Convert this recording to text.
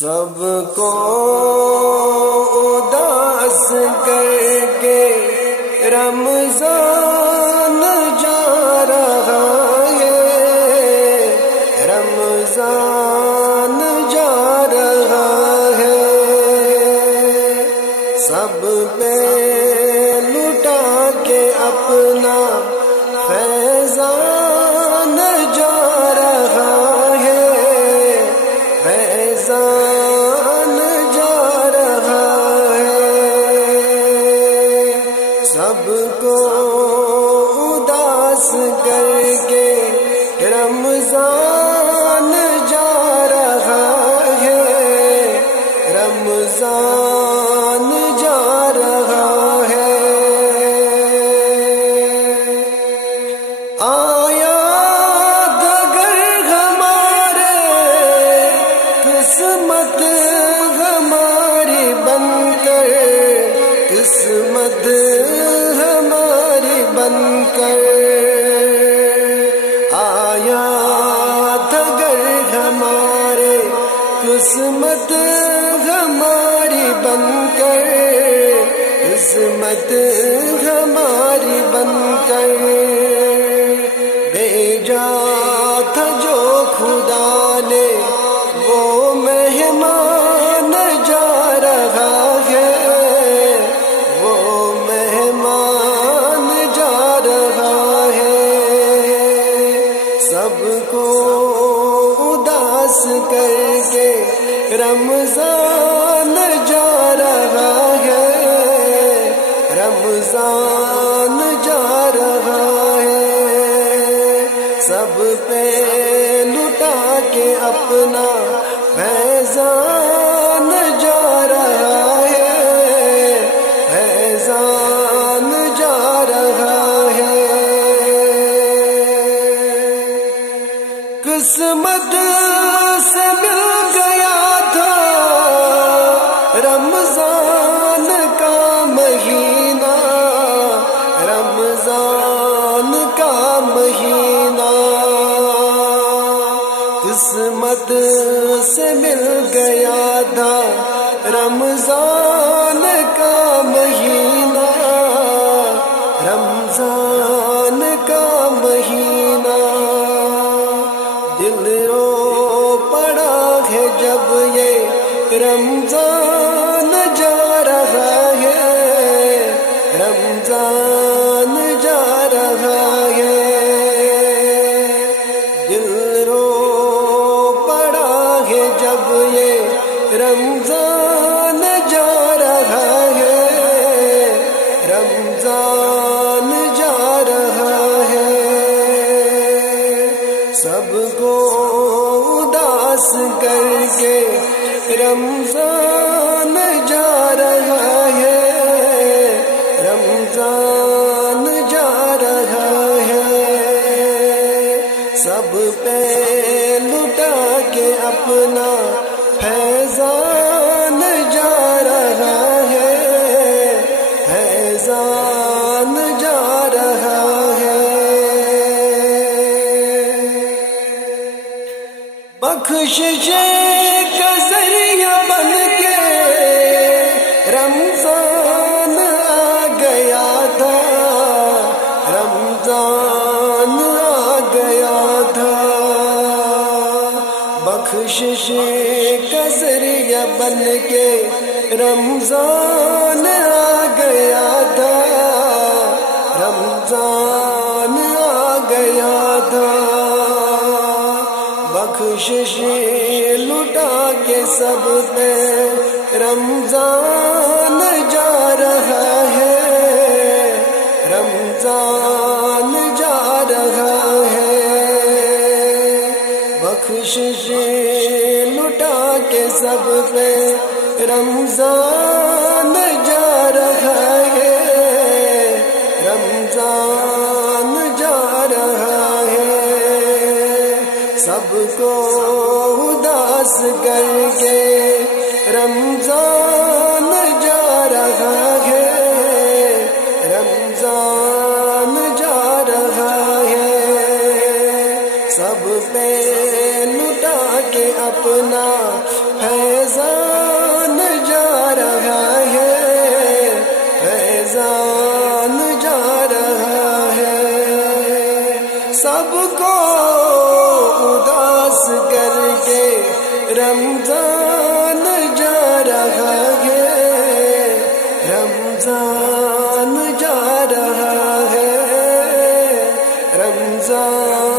سب کو اداس کر کے رمضان جا رہا ہے، رمضان جا رہا ہے، سب پہ لٹا کے اپنا فیضان جا رہا ہے، فیضان جا رہا ہے، سب کو اداس کر کے رمضان جا رہا ہے، رمضان جا رہا ہے، آیا اگر ہمارے قسمت ہماری بن کر، قسمت ہماری بن کر، آیا اگر ہمارے قسمت ہماری بن کر، قسمت ہماری بن کر، بھیجا تھا جو خدا نے وہ مہمان جا رہا ہے، وہ مہمان جا رہا ہے، سب کو اداس کر کے رمضان جا رہا ہے، رمضان جا رہا ہے، سب پہ لٹا کے اپنا فیضان جا رہا ہے، فیضان جا رہا ہے، قسمت سے مل گیا تھا رمضان کا مہینہ، رمضان کا مہینہ، قسمت سے مل گیا تھا رمضان کا مہینہ، رمضان کا مہینہ، دل رو پڑا ہے جب یہ رمضان جا رہا ہے، رمضان جا رہا ہے، دل رو پڑا ہے جب یہ رمضان جا رہا ہے، رمضان جا رہا ہے، سب کو اداس کر کے رمضان جا رہا ہے، رمضان جا رہا ہے، سب پہ لٹا کے اپنا فیضان جا رہا ہے، فیضان جا رہا ہے، بخشش کا ذریعہ بن کے رمضان آ گیا تھا، رمضان آ گیا تھا، بخشش کا ذریعہ بن کے رمضان آ گیا تھا، رمضان آ گیا تھا، بخشش لٹا کے سب پہ رمضان جا رہا ہے، رمضان جا رہا ہے، بخشش لٹا کے سب پہ رمضان جا رہا ہے، رمضان جا رہا ہے، سب کو اداس کر کے رمضان جا رہا ہے، رمضان جا رہا ہے، سب پہ لٹا کے اپنا فیضان سب کو اداس کر کے رمضان جا رہا ہے، رمضان جا رہا ہے، رمضان